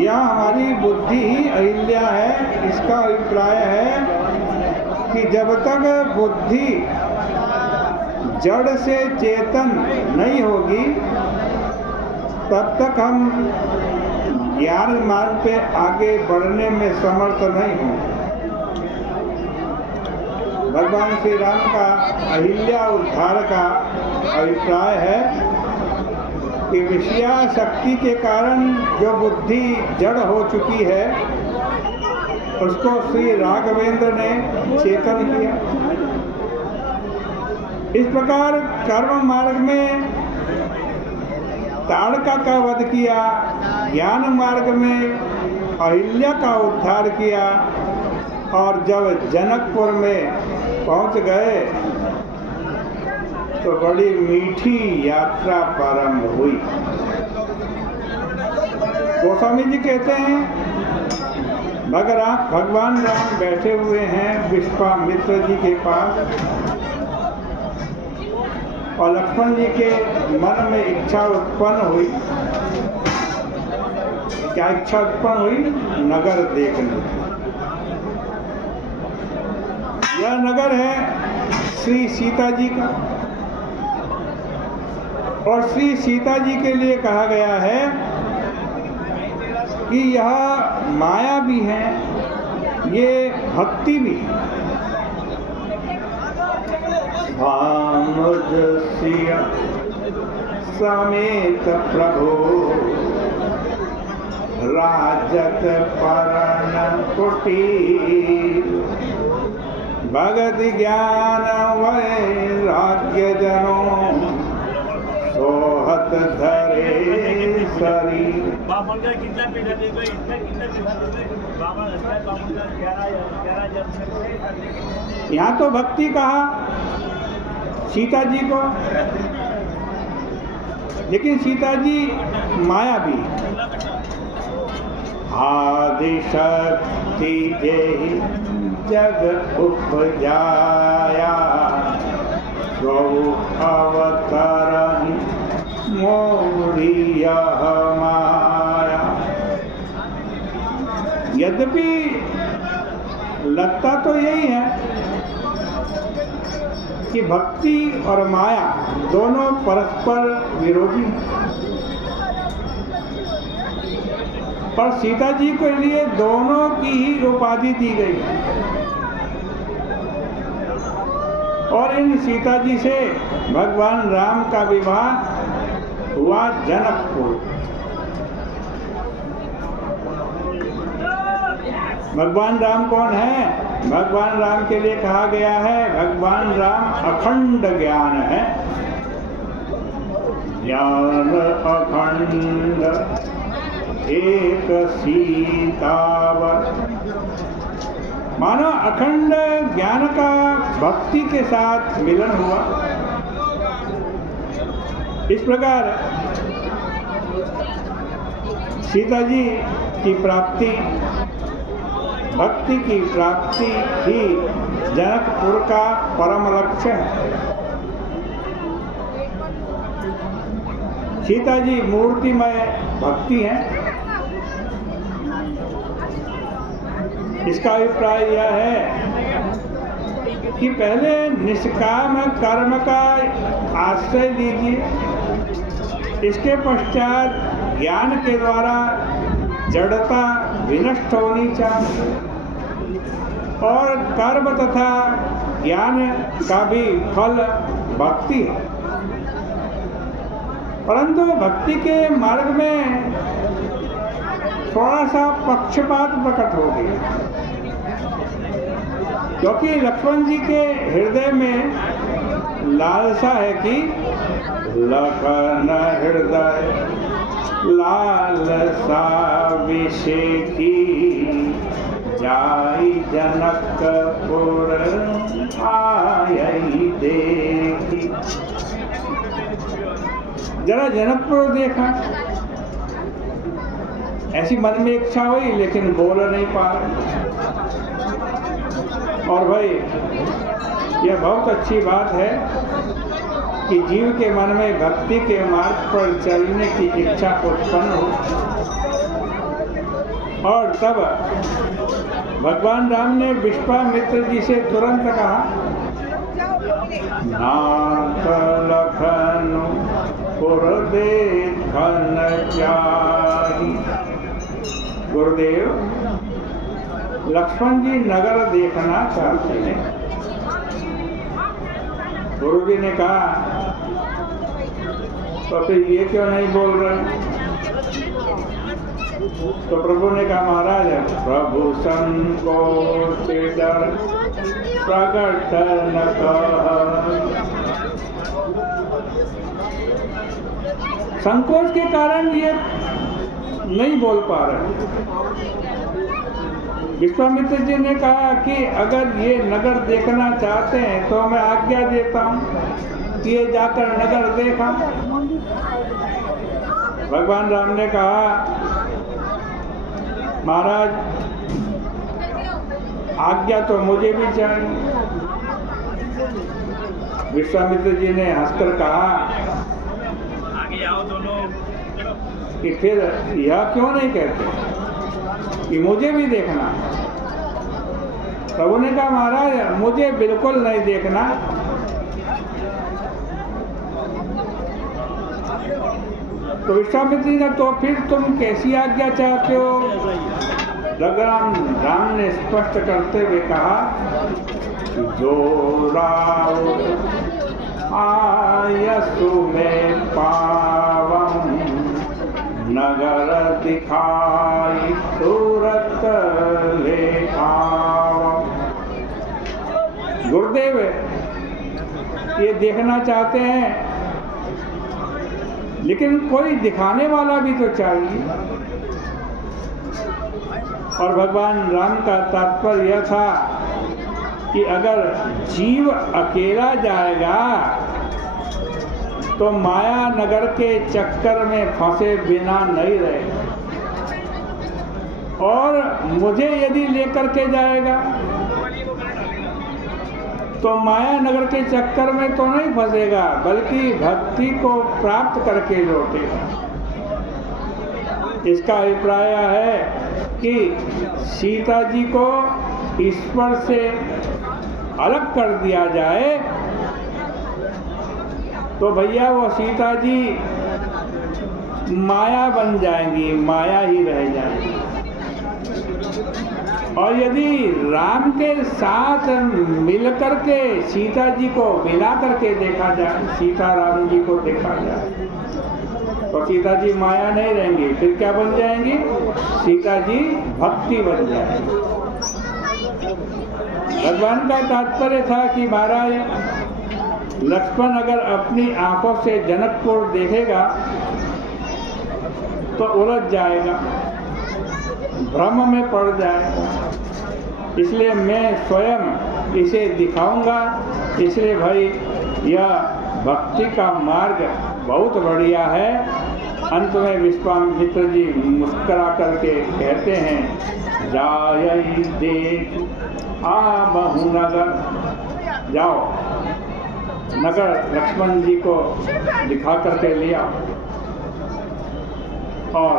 यह हमारी बुद्धि ही अहिल्या है। इसका अभिप्राय है कि जब तक बुद्धि जड़ से चेतन नहीं होगी तब तक हम ज्ञान मार्ग पे आगे बढ़ने में समर्थ नहीं होंगे। भगवान श्री राम का अहिल्या उद्धार का अभिप्राय है कि विषयाशक्ति के कारण जो बुद्धि जड़ हो चुकी है उसको श्री राघवेंद्र ने चेतन किया। इस प्रकार कर्म मार्ग में ताड़का का वध किया, ज्ञान मार्ग में अहिल्या का उद्धार किया और जब जनकपुर में पहुंच गए तो बड़ी मीठी यात्रा प्रारंभ हुई। गोस्वामी जी कहते हैं भगवान राम बैठे हुए हैं विश्वामित्र जी के पास और लक्ष्मण जी के मन में इच्छा उत्पन्न हुई। क्या इच्छा उत्पन्न हुई? नगर देखने की। यह नगर है श्री सीता जी का और श्री सीता जी के लिए कहा गया है कि यह माया भी है, ये भक्ति भी है। भानुज सिया समेत प्रभु राजत परन कुटीर भगत ज्ञान वैराग्य जनों सोहत धरे शरीर। यहाँ तो भक्ति कहा सीता जी को, लेकिन सीता जी माया भी। आदिशक्ति जेहि जग उपजाया गौ अवतरण मोरिया माया। यद्यपि लगता तो यही है कि भक्ति और माया दोनों परस्पर विरोधी हैं, पर सीता जी के लिए दोनों की ही उपाधि दी गई है और इन सीता जी से भगवान राम का विवाह हुआ जनकपुर। भगवान राम कौन है? भगवान राम के लिए कहा गया है भगवान राम अखंड ज्ञान है। ज्ञान अखंड एक सीतावर। मानो अखंड ज्ञान का भक्ति के साथ मिलन हुआ। इस प्रकार सीता जी की प्राप्ति, भक्ति की प्राप्ति ही जनकपुर का परम लक्ष्य है। सीता जी मूर्तिमय भक्ति है। इसका अभिप्राय यह है कि पहले निष्काम कर्म का आश्रय लीजिए, इसके पश्चात ज्ञान के द्वारा जड़ता विनष्ट होनी चाहिए और कर्म तथा ज्ञान का भी फल भक्ति है। परंतु भक्ति के मार्ग में थोड़ा सा पक्षपात प्रकट हो गया, क्योंकि लक्ष्मण जी के हृदय में लालसा है कि लखन हृदय लालसा विषय की जाई जनकपुर आई देखी। जरा जनकपुर देखा, ऐसी मन में इच्छा हुई लेकिन बोल नहीं पा रहे। और भाई यह बहुत अच्छी बात है कि जीव के मन में भक्ति के मार्ग पर चलने की इच्छा उत्पन्न हो, और तब भगवान राम ने विश्वामित्र जी से तुरंत कहा, नाथ लखन पुर देखन जाहि। गुरुदेव, लक्ष्मण जी नगर देखना चाहते हैं। गुरु जी ने कहा, तो फिर ये क्यों नहीं बोल रहे? तो प्रभु ने कहा, महाराज प्रभु संकोच डर प्रकट न कह। संकोच के कारण ये नहीं बोल पा रहे। विश्वामित्र जी ने कहा कि अगर ये नगर देखना चाहते हैं तो मैं आज्ञा देता हूँ कि ये जाकर नगर देखा। भगवान राम ने कहा, महाराज आज्ञा तो मुझे भी चाहिए। विश्वामित्र जी ने हंसकर कहा, आगे आओ दोनों, कि फिर यह क्यों नहीं कहते कि मुझे भी देखना। प्रभु ने कहा, महाराज मुझे बिल्कुल नहीं देखना। तो विश्वामित्र जी ने, तो फिर तुम कैसी आज्ञा चाहते हो? भगवान राम ने स्पष्ट करते हुए कहा, जो राव आयसु में पावम नगर दिखाई तुरत ले आवम। गुरुदेव ये देखना चाहते हैं, लेकिन कोई दिखाने वाला भी तो चाहिए। और भगवान राम का तात्पर्य यह था कि अगर जीव अकेला जाएगा तो माया नगर के चक्कर में फंसे बिना नहीं रहेगा, और मुझे यदि लेकर के जाएगा तो माया नगर के चक्कर में तो नहीं फंसेगा, बल्कि भक्ति को प्राप्त करके लौटेगा। इसका अभिप्राय है कि सीता जी को ईश्वर से अलग कर दिया जाए तो भैया वो सीता जी माया बन जाएंगी, माया ही रह जाएंगी। और यदि राम के साथ मिलकर के सीता जी को मिला करके देखा जाए, सीता राम जी को देखा जाए, तो सीता जी माया नहीं रहेंगी, फिर क्या बन जाएंगी? सीता जी भक्ति बन जाएंगी। भगवान का तात्पर्य था कि महाराज लक्ष्मण अगर अपनी आंखों से जनकपुर देखेगा तो उलझ जाएगा, भ्रम में पड़ जाएगा। इसलिए मैं स्वयं इसे दिखाऊंगा। इसलिए भाई यह भक्ति का मार्ग बहुत बढ़िया है। अंत में विश्वामित्र जी मुस्कुरा करके कहते हैं, जायई देख आबहु नगर। जाओ नगर लक्ष्मण जी को दिखा करके लिया। और